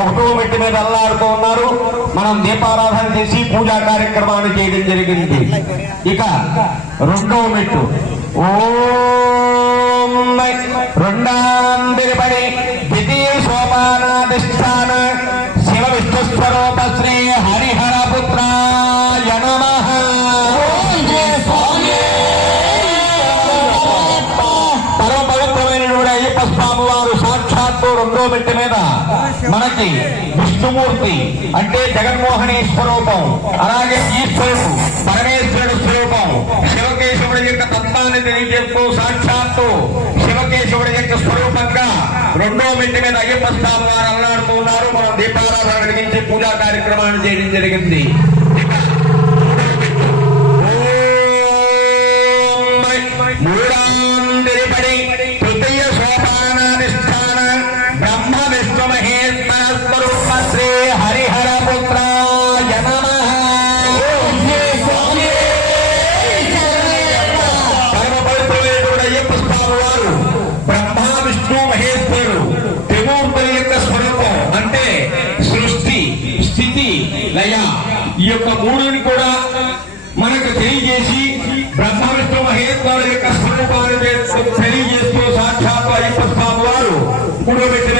ఒకటో మెట్టి మీద అల్లాడుతూ ఉన్నారు. మనం దీపారాధన చేసి పూజా కార్యక్రమాన్ని చేయడం జరిగింది. ఇక రెండో మెట్టు. ఓం రెండాంబిరిపడి ద్వితీయ సోపానాధిష్టాన శివ విష్ణు స్వరూప శ్రీ మనకి విష్ణుమూర్తి అంటే జగన్మోహని స్వరూపం అలాగే ఈశ్వరుడు పరమేశ్వరుడు స్వరూపం. శివకేశవుడి యొక్క తత్వాన్ని తెలియజేస్తూ సాక్షాత్తు శివకేశవుడి యొక్క స్వరూపంగా రెండో మెట్టి మీద అయ్యప్ప స్వామి వారు అల్లాడుతూ ఉన్నారు. మనం దీపారాధన కలిగించి పూజా కార్యక్రమాన్ని చేయడం జరిగింది. ఇక తెలియజేసి బ్రహ్మ విష్ణు యొక్క స్వరూపాన్ని తెలియజేస్తూ సాక్షాత్ అయ్యప్ప స్వామి వారు మూడో వ్యక్తి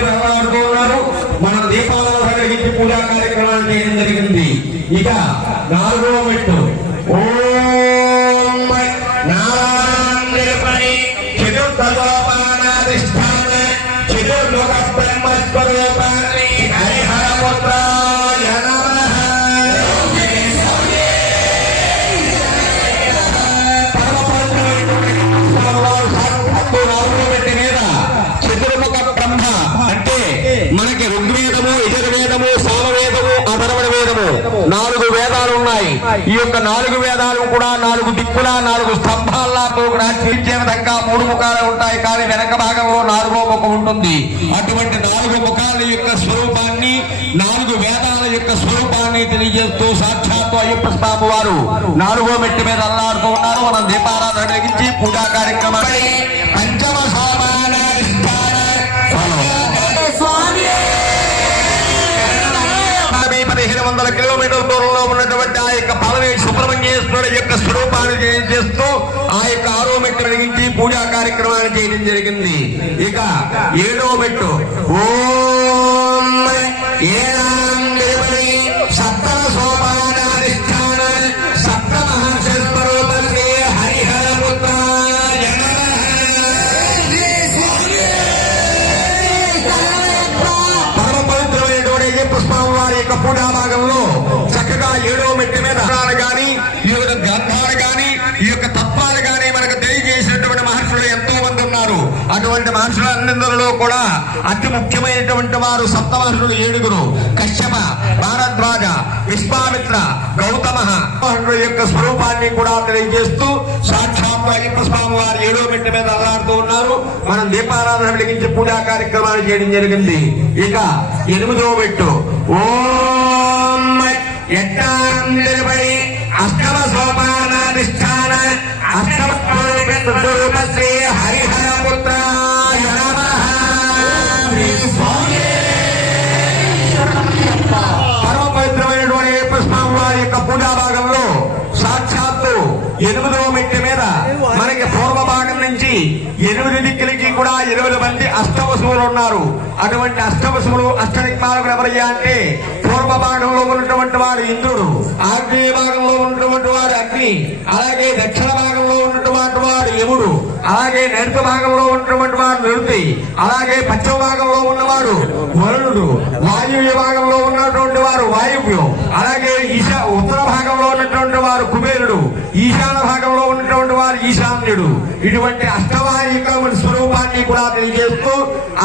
ఉన్నారు. మన దీపాలను కలిగించి పూజా కార్యక్రమాలు చేయడం జరిగింది. ఇక నాలుగో మెట్టు. ఓం నారాయణపడి చతుర్దశోపానాధిష్టాన చతుర్ముఖ బ్రహ్మస్వరూపాన్ని ఋగ్వేదము యజుర్వేదము సామవేదము అధర్వణ వేదము నాలుగు వేదాలు ఉన్నాయి ఈ యొక్క నాలుగు వేదాలు కూడా నాలుగు దిక్కుల నాలుగు స్తంభాలతో కూడా చూపించే విధంగా మూడు ముఖాలు ఉంటాయి. కానీ వెనక భాగంలో నాలుగో ముఖం ఉంటుంది. అటువంటి నాలుగు ముఖాల యొక్క స్వరూపాన్ని నాలుగు వేదాల యొక్క స్వరూపాన్ని తెలియజేస్తూ సాక్షాత్తు అయ్యప్ప స్వామి వారు నాలుగో మెట్టి మీద అల్లాడుతూ ఉన్నారు. మనం దీపారాధన వెలిగించి పూజా కార్యక్రమాన్ని పంచమ కిలోమీటర్ల దూరంలో ఉన్నటువంటి ఆ యొక్క పదవి సుబ్రహ్మణ్యేశ్వరుడు యొక్క స్వరూపాన్ని చేస్తూ ఆ యొక్క ఆరో మెట్టు వెలిగించి పూజా కార్యక్రమాన్ని చేయడం జరిగింది. ఇక ఏడో మెట్టు. ఓం ఏనాం నిలబడి సప్తమ సోపానాధిష్టాన సప్త మహర్షి హరిహర పరమ పవిత్రమైనటువంటి అయ్యప్ప వారి యొక్క పూజా కూడా అతి ముఖ్యమైనటువంటి వారు సప్తమహనుడు ఏడుగురు. కశ్యప భారద్వాజ విశ్వామిత్ర గౌతమ యొక్క స్వరూపాన్ని కూడా తెలియజేస్తూ సాక్షాత్ అయ్యప్ప స్వామి వారు ఏడో మెట్టి మీద అల్లాడుతూ ఉన్నారు. మనం దీపారాధన వెలిగించి పూజా కార్యక్రమాలు చేయడం జరిగింది. ఇక ఎనిమిదో మెట్టు. ఓం అష్టమ సోపానాధిష్టాన అష్టమ స్వరూప శ్రీ కూడా ఇరవై మంది అష్టవసువులు ఉన్నారు. అటువంటి అష్టవసువులు అష్టదిక్పాలకులు ఎవరయ్యా అంటే పూర్వ భాగంలో ఉన్నటువంటి వాడు ఇంద్రుడు. ఆగ్నేయ భాగంలో ఉన్నటువంటి వాడు అగ్ని. అలాగే దక్షిణ భాగంలో ఉన్నటువంటి వాడు యముడు. అలాగే నైరుతి భాగంలో ఉన్నటువంటి వాడు నిరుతి అలాగే పశ్చిమ భాగంలో ఉన్నవాడు వరుణుడు. వాయువ్య భాగంలో ఉన్నటువంటి వారు వాయువ్యం అలాగే ఈశా ఉత్తర భాగంలో ఉన్నటువంటి వారు కుబేరుడు. ఈశాన్య భాగంలో ఈశాన్యుడు. ఇటువంటి అష్టవాహికముడి స్వరూపాన్ని కూడా తెలియజేస్తూ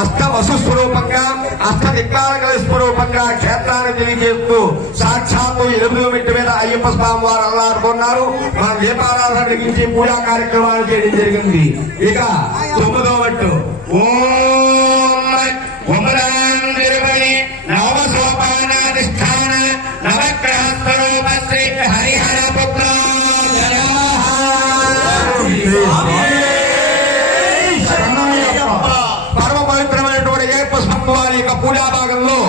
అష్ట వసు స్వరూపంగా అష్ట దిక్పాలకుల స్వరూపంగా క్షేత్రాన్ని తెలియజేస్తూ సాక్షాత్తు ఎనిమిది మెట్టు మీద అయ్యప్ప స్వామి వారు అల్లాడుకున్నారు మన దీపారాధన వెలిగించి పూజా కార్యక్రమాలు చేయడం జరిగింది. ఇక తొమ్మిదో మట్టు. యొక్క పూజా భాగంలో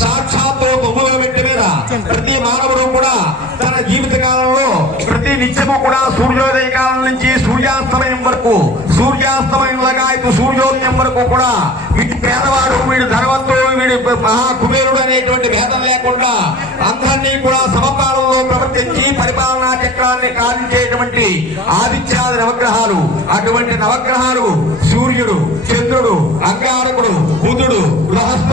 సాక్షాత్తు బొమ్మల యొక్క మీద ప్రతి మానవుడు కూడా తన జీవిత కాలంలో ప్రతి నిత్యము కూడా సూర్యోదయ కాలం నుంచి సూర్యాస్తమయం వరకు సూర్యాస్తమయంలాగా ఇటు సూర్యోదయం వరకు కూడా వీటి పేదవాడు వీడు ధనవంతుడు వీడి మహాకుబేరుడు అనేటువంటి భేదం లేకుండా అందరినీ కూడా సమకాలంలో ప్రవర్తించి పరిపాలనా చక్రాన్ని కాలించేటువంటి ఆదిత్యాది నవగ్రహాలు. అటువంటి నవగ్రహాలు సూర్యుడు చంద్రుడు అంగారు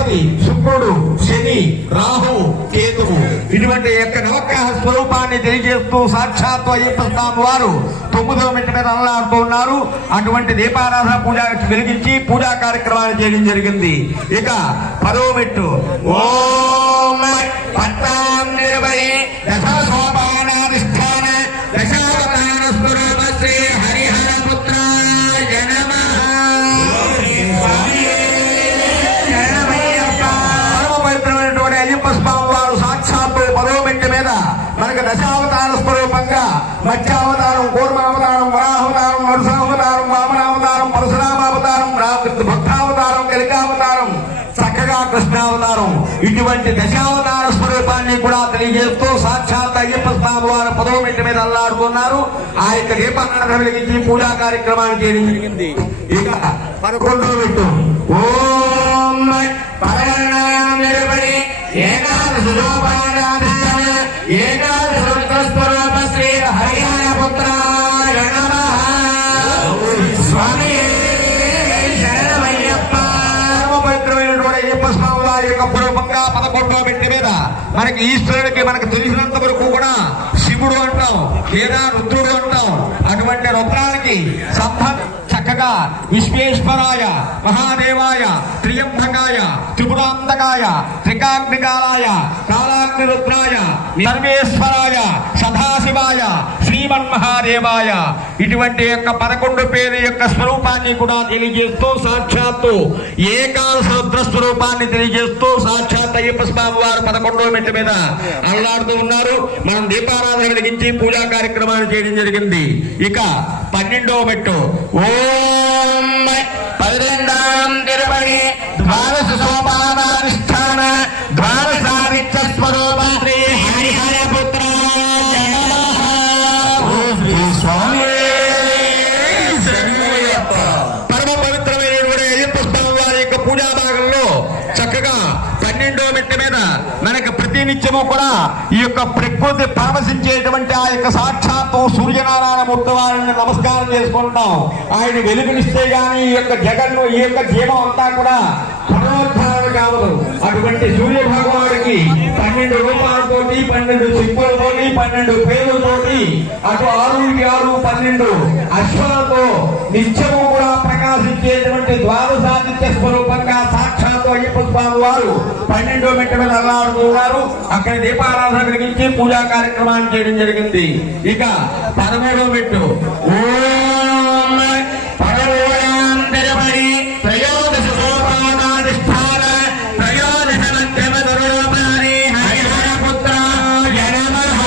బృహస్పతి శుక్రుడు శని రాహు కేతువు. ఇటువంటి యొక్క నవగ్రహ స్వరూపాన్ని తెలియజేస్తూ సాక్షాత్తు అయ్యప్ప స్వామి వారు తొమ్మిదవ మెట్టు మీద అనలాడుతూ ఉన్నారు. అటువంటి దీపారాధన పూజ వెలిగించి పూజా కార్యక్రమాలు చేయడం జరిగింది. ఇక పదవ మెట్టు. ఓం పట్టాం మత్స్యావతారం కూర్మావతారం వరాహవతారం నరసావతారం వామనావతారం పరశురామావతారం రామకృష్ణ భక్తావతారం కలికావతారం చక్కగా కృష్ణావతారం. ఇటువంటి దశావతార స్వరూపాన్ని కూడా తెలియజేస్తూ సాక్షాత్ అయ్యప్ప స్వామి వారు పదవ మెట్టు మీద అల్లాడుతున్నారు. ఆ యొక్క దీపారాధన వెలిగించి పూజా కార్యక్రమాన్ని చేయడం జరిగింది? ఇక పదకొండవ మెట్టు. ఓం పరమనామం నిలబడి ఏకాదశ ఏకాదశ మనకి ఈశ్వరుడికి మనకు తెలిసినంత వరకు కూడా శివుడు అంటాం లేదా రుద్రుడు అంటాం. అటువంటి రుద్రానికి సంబంధం చక్కగా విశ్వేశ్వరాయ మహాదేవాయ త్రియంభకాయ త్రిపురాంతకాయ త్రికాగ్నికాలాయ రుద్రాయ సర్వేశ్వరాయ సదాశివాయ శ్రీమన్మహాదేవాయ. ఇటువంటి యొక్క పదకొండు పేరు యొక్క స్వరూపాన్ని కూడా తెలియజేస్తూ సాక్షాత్తు ఏకాదశ రుద్ర స్వరూపాన్ని తెలియజేస్తూ సాక్షాత్ అయ్యప్ప స్వామి వారు పదకొండో మెట్టు మీద అల్లాడుతూ ఉన్నారు. మనం దీపారాధన వెలిగించి పూజా కార్యక్రమాలు చేయడం జరిగింది. ఇక పన్నెండవ మెట్టు. ఓం పన్నెండాం నిత్యము కూడా ఈ యొక్క ప్రకృతి పరవశించేటువంటి ఆ యొక్క సాక్షాత్తు సూర్యనారాయణ మూర్తి వారిని నమస్కారం చేసుకుంటాం ఆయన వెలుగునిస్తే గాని ఈ యొక్క జగన్ను ఈ యొక్క జీవం అంతా కూడా పునరుద్ధరణ కావదు. అటువంటి సూర్య భగవానికి పన్నెండు రూపాయలతోటి పన్నెండు సింపులతోటి పన్నెండు పేరుతోటి అటు ఆరుకి ఆరు పన్నెండు అశ్వాలతో నిత్యము కూడా ప్రకాశించేటువంటి ద్వాదశాదిత్య స్వరూపంగా సాక్షాత్తు అయ్యప్ప స్వామి వారు పన్నెండో మెట్ట మీద అల్లాడుతున్నారు అక్కడ దీపారాధన కలిగించి పూజా కార్యక్రమాన్ని చేయడం జరిగింది. ఇక పదమూడో మెట్టు. ఓ పరమోయాం తిరుపతి త్రయోదశ సోపానాధిష్టాన త్రయోదశ మధ్యమ దురూపాని హరిహర పుత్రాయ నమః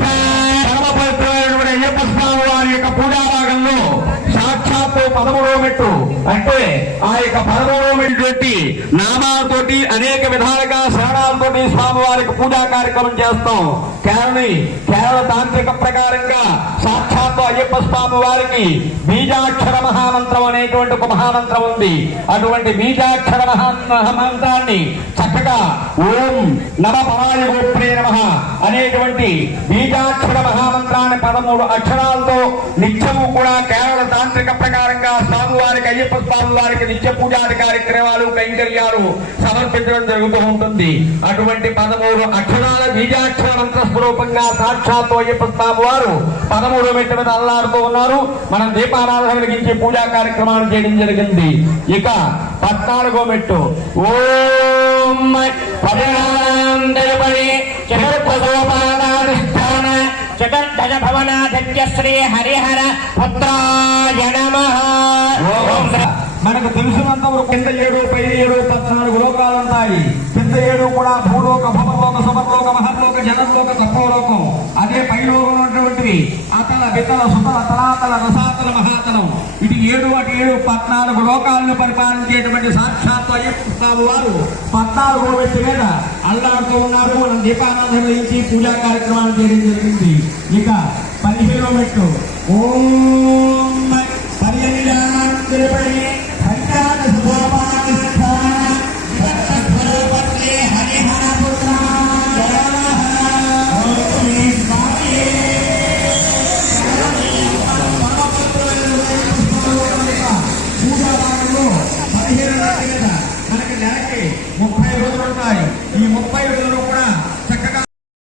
పరమ పవిత్రమైనటువంటి అయ్యప్ప స్వామి వారి యొక్క పూజా భాగంలో సాక్షాత్తు పదమూడవ మెట్టు అంటే ఆ యొక్క పదమూడవ మెట్టు నామాలతోటి అనేక విధాలుగా శరణాలతోటి స్వామివారికి పూజా కార్యక్రమం చేస్తాం. కేరళ కేరళ తాంత్రిక ప్రకారంగా సాక్షాత్తు అయ్యప్ప స్వామి వారికి బీజాక్షర మహామంత్రం అనేటువంటి ఒక మహామంత్రం ఉంది. అటువంటి బీజాక్షర మహా మహామంత్రాన్ని చక్కగా ఓం నమ పరాయ గోప్రే నమ అనేటువంటి బీజాక్షర మహామంత్రాన్ని పదమూడు అక్షరాలతో నిత్యము కూడా కేరళ తాంత్రిక ప్రకారంగా స్వామివారికి అయ్యప్ప స్వామి వారికి నిత్య పూజాది కార్యక్రమాలు కైంకర్యాలు సమర్పించడం జరుగుతూ ఉంటుంది. అటువంటి పదమూడు అక్షరాల బీజాక్షర మంత్ర స్వరూపంగా సాక్షాత్తు అయ్యప్ప స్వామి వారు పదమూడు మెట్ల మీద అల్లాడుతూ ఉన్నారు. మనం దీపారాధన వెలిగించి పూజా కార్యక్రమాలు చేయడం జరిగింది. ఇక పద్నాలుగో మెట్టు. ఓం పదినాం తిరుపతి చతుర్థ సోపానాధిష్టాన చతుర్దశ భవనాధిత్య శ్రీ హరిహర పుత్రాయ నమ. మనకు తెలిసినంత వరకు కింద ఏడు పై ఏడు పద్నాలుగు లోకాలు ఏడు కూడా భూలోక భూమలోక సమర్లోక మహర్లోక జనంలోక తపోలోకం అదే పైలోకం ఉన్నటువంటివి అతల వితల సుతల తలాతల రసాతల మహాతలం. ఇటు ఏడు అటు ఏడు పద్నాలుగు లోకాలను పరిపాలించేటువంటి సాక్షాత్ అయ్యప్పస్వామి వారు. పద్నాలుగో వ్యక్తి మీద అల్లాడుతూ ఉన్నారు. మనం దీపానంద నిర్వహించి పూజా కార్యక్రమాలు చేయడం జరిగింది. ఇక పదిహేనో మెట్టు. ఓం పర్యనిరాంధ్రపడి